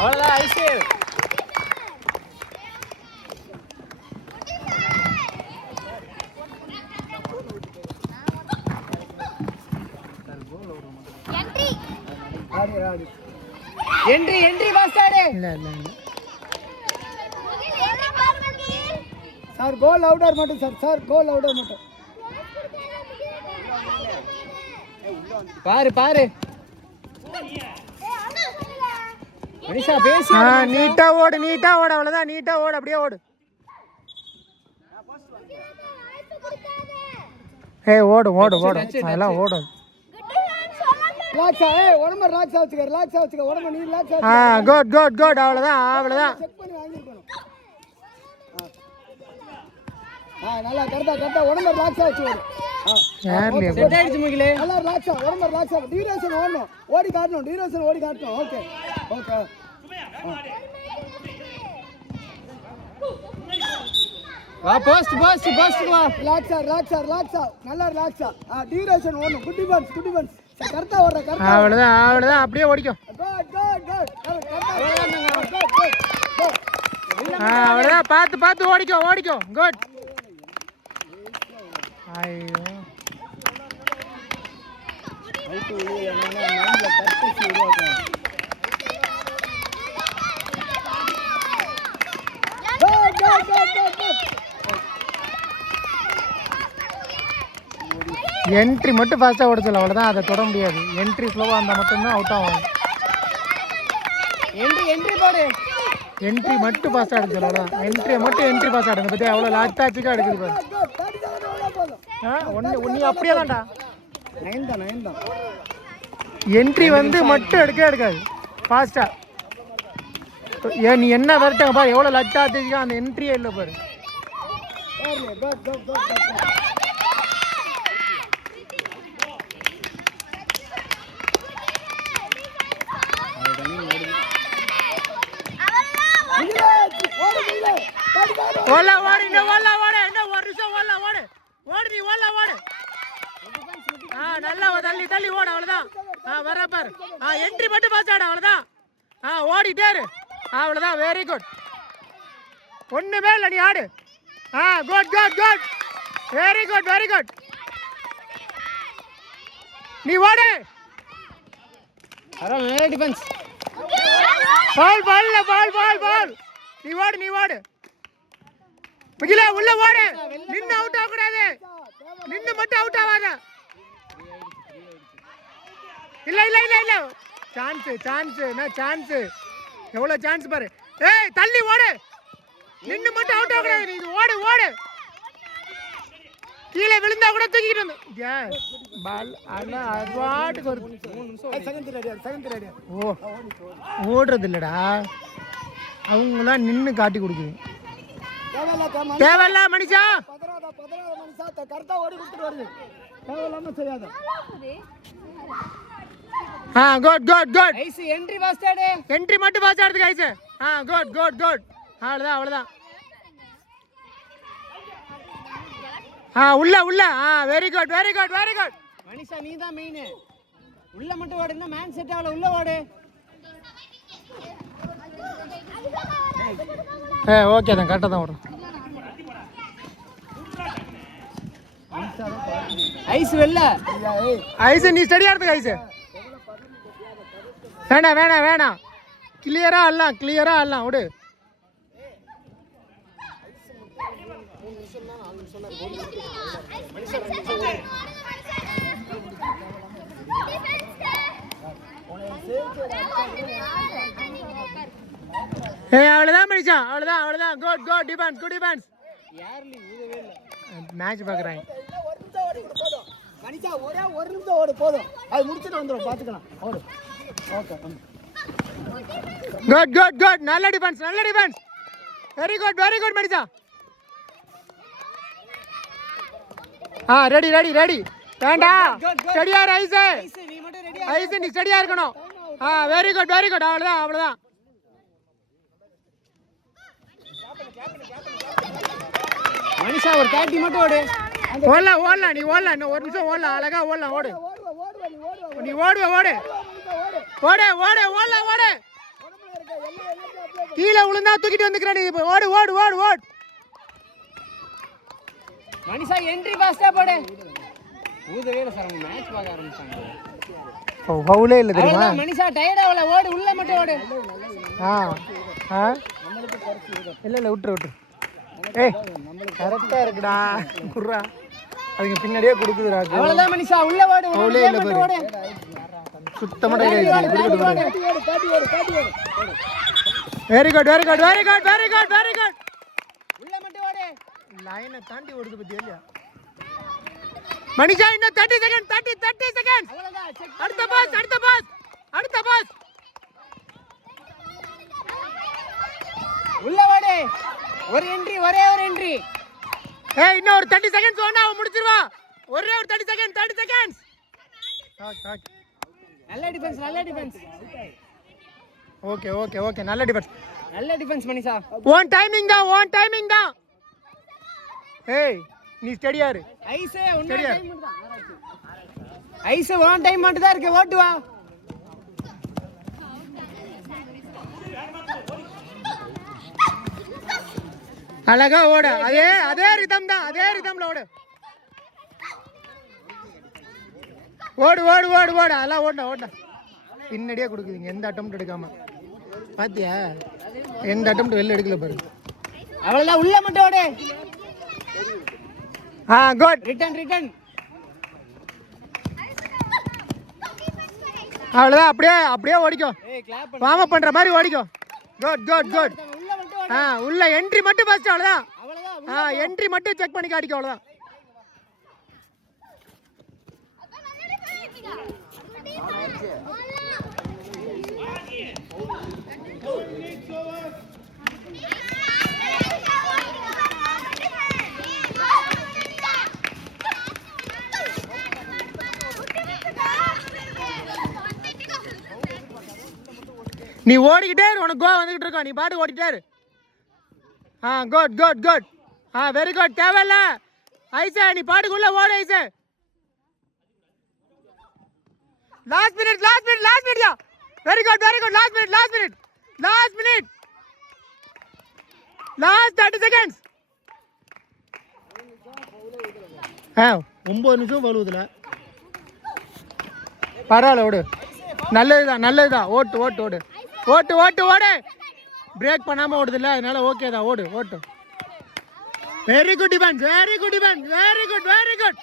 அவ்வளவுதான் ice. Entry pass ஆடு. இல்ல இல்ல இல்ல சார் கோல் அவுட்டர் மட்டும் சார் கோல் அவுட்டர் மட்டும். பாரு பாரு மனிஷா பேசி. நீட்டா ஓடு அவ்வளவுதான். நீட்டா ஓடு, அப்படியே ஓடு. ஓடு அதெல்லாம் ஓடும். ரிலாக்ஸா உடம்பு ரிலாக்ஸா வச்சுக்க உடம்பு நீ ரிலாக்ஸா. குட் அவ்வளவுதான். செக் பண்ணி வாங்கிருக்கணும். நல்லா கரெக்டா உடம்பு ரிலாக்ஸா வச்சு ஓடு. செட் ஆயிடுச்சு முகிலே. நல்லா ரிலாக்ஸா உடம்பு ரிலாக்ஸா. டியூரேஷன் ஓடணும், ஓடி காட்டணும். ஓகே வா போஸ்ட் வா. ரிலாக்ஸா நல்லா ரிலாக்ஸா. டியூரேஷன் ஓடணும். குட் டிஃபென்ஸ் கரெக்டா ஓடுற கரெக்டா. அவ்வளவுதான் அப்படியே ஓடிக்கும். அவ்வளவுதான். பார்த்து ஓடிக்கும். குட். ஐயோ என்ட்ரி மட்டும் ஃபாஸ்ட்டாக ஓட சொல்ல, அவ்வளோதான். அதை தொட முடியாது. என்ட்ரி ஸ்லோவாக இருந்தால் மட்டும்தான் அவுட் ஆகும். என்ட்ரி போடு. என்ட்ரி மட்டும் ஃபாஸ்ட்டாக எடுக்க சொல்ல, அவ்வளோதான். என்ட்ரி ஃபாஸ்ட்டாக எடுங்க. பற்றி அவ்வளோ லாட்டாச்சுக்காக எடுக்குது பாரு. நீ அப்படியே தான்டா. என்ட்ரி வந்து மட்டும் எடுக்காது ஃபாஸ்ட்டாக. நீ என்ன விரட்டாங்க பாரு, எவ்வளோ லட்டாச்சுக்கா. அந்த என்ட்ரியே இல்லை பாரு. நல்லா தள்ளி ஓடு, அவ்வளவுதான். வர பாரு. என்ட்ரி மட்டும் பாஸ் ஆடு, அவ்வளவுதான். ஓடிட்டே அவ்வளவுதான். Very good. ஒண்ணுமே இல்லை, நீ ஆடு. குட். Very good. நீ ஓடு. நல்ல டிஃபென்ஸ். பால். நீ ஓடு. மிகிலே உள்ள ஓடு. நின்னு அவுட் ஆக கூடாது. நின்னு மட்டும் அவுட் ஆகாத. இல்ல சான்ஸ் எவ்வளவு சான்ஸ் பாரு. தள்ளி ஓடு. நின்னு மட்டும் அவுட் ஆக கூடாது. நீ ஓடு. கீழே விழுந்தா கூட தூக்கிட்டு வந்து பால். அட்வாட்டுக்கு ஒரு 3 நிமிஷம். Second ready. ஓடுறது இல்லடா, அவங்களாம் நின்று காட்டி கொடுக்குது. தேவையில்ல மனுஷா. கரெக்டா ஓடி கொடுத்துட்டு வருது. தேவையில்லாம செய்யாத. குட். ஐஸ் என்ட்ரி பாஸ் ஆடு. என்ட்ரி மட்டும் பாஸ் ஆடுதுக்கு ஐஸ். குட். அவ்வளவுதான். உள்ள. Very good. மனிஷா நீ தான் மெயின். உள்ள மட்டும் ஓடு. என்ன மேன் செட் ஆகல, உள்ள ஓடு. ஓகே தான், கரெக்டாக தான் ஓடும். ஐஸ் வெல்ல. ஐஸ் நீ ஸ்டடியா இருக்கு. ஐஸ் வேணாம். கிளியரா ஆடலாம் விடு. அவ்வளவுதான் மனுஷா. அவ்வளவுதான். Good defence. மேட்ச் பாக்குறாங்க. மனிஷா ஒரே ஒரு நிமிஷம் ஓடு போதும். அது முடிச்சிட்டு வந்துடும், பாத்துக்கலாம். ஓடு. ஓகே. குட். நல்ல defence. Very good Manisha. Ready. வேண்டா. ஸ்டடியா ஐஸ். நீ ஸ்டடியா இருக்கணும். Very good. அவ்வளவுதான். மனிஷா ஒரு 30 மட்டும் ஓடு. ஓடலாம். நீ ஓடலாம். இன்னும் ஒரு நிமிஷம் ஓடலாம். அழகா ஓடலாம். ஓடு. நீ ஓடு. கீழே விழுந்தா தூக்கிட்டு வந்துக்கிறேன் நீ ஓடு ஓடு ஓடு ஓடு மனிஷா என்ட்ரி ஃபாஸ்டா போடு ஊதவே இல்ல சார் மேட்ச் பார்க்க ஆரம்பிச்சாங்க பவுலே இல்ல தெரியுமா அவ்வளவுதான் மனிஷா டயர்ட் ஆவல ஓடு உள்ள மட்டும் ஓடு ஆ ஆ இல்ல இல்ல விட்டுரு விட்டுரு ஏய் கரெக்டா இருக்குடா குர்ரா அதுக்கு பின்னாடியே கொடுக்குதுடா அவ்வளவுதான் மனிஷா உள்ள ஓடு பவுலே இல்ல மட்டும் ஓடு சுத்தமா டயர்ட் காட்டி ஓடு very good very good very good very good very good உள்ள மட்டும் ஓடு லைனை தாண்டி ஓடுது பத்தியா இல்லையா மனிஷா இன்னும் 30 செகண்ட் 30 செகண்ட் அவ்வளவுதான் செக் அடுத்த பாஸ் அடுத்த பாஸ் அடுத்த பாஸ் உள்ள ஓடு ஒரு என்ட்ரி ஒரே ஒரு என்ட்ரி ஏய் இன்னும் ஒரு 30 செகண்ட்ஸ் ஓடுனா அவன் முடிச்சிருவா ஒரே ஒரு 30 செகண்ட்ஸ் நல்ல டிஃபென்ஸ் ஓகே ஓகே ஓகே நல்ல டிஃபென்ஸ் நல்ல டிஃபென்ஸ் மனிஷா ஓன் டைமிங் தான் ஏய் நீ ஸ்டடியா இரு ஐஸே ஒன் சரியா? டைம் மட்டும் தான் ஐஸ் ஒன் டைம் மட்டும் தான் இருக்கு ஓட்டு வா அழகா ஓடு அதே ரிதம்ல ஓடு ஓடு ஓடு ஓடு ஓடு அதெல்லாம் ஓடுனா பின்னாடியே கொடுக்குதுங்க எந்த அட்டம்ப்ட் எடுக்காம பாத்தியா எந்த அட்டம்ப்ட் வெளில எடுக்கல பாரு அவ்வளவுதான் உள்ள மட்டும் ஓடு குட் ரிட்டர்ன் அவ்வளோதான் அப்படியே ஓடிக்கோ ஏய் கிளாப் பண்ணு வார்ம் அப் பண்ற மாதிரி ஓடிக்கோ குட் உள்ள மட்டும் ஓடு உள்ள என்ட்ரி மட்டும் ஃபர்ஸ்ட் அவ்வளோதான் அவ்வளவுதான் என்ட்ரி மட்டும் செக் பண்ணி காட்டிக்கோ அவ்வளோதான் நீ ஓடிக்கிட்டே இரு உனக்கு கோவம் வந்துகிட்டு இருக்கா நீ பாட்டு ஓடிட்டே இரு குட் வெரி குட் தேவையில்ல ஐசே நீ பாட்டுக்குள்ள ஓடு ஐசே லாஸ்ட் மினிட் யா வெரி குட் லாஸ்ட் 30 செகண்ட்ஸ் 9 நிமிஷம் வலுவுதுல பரவாயில்ல ஓடு நல்லதுதான் ஓடு பிரேக் பண்ணாம ஓடுதுல்ல அதனால ஓகே தான் ஓடு very good defence very good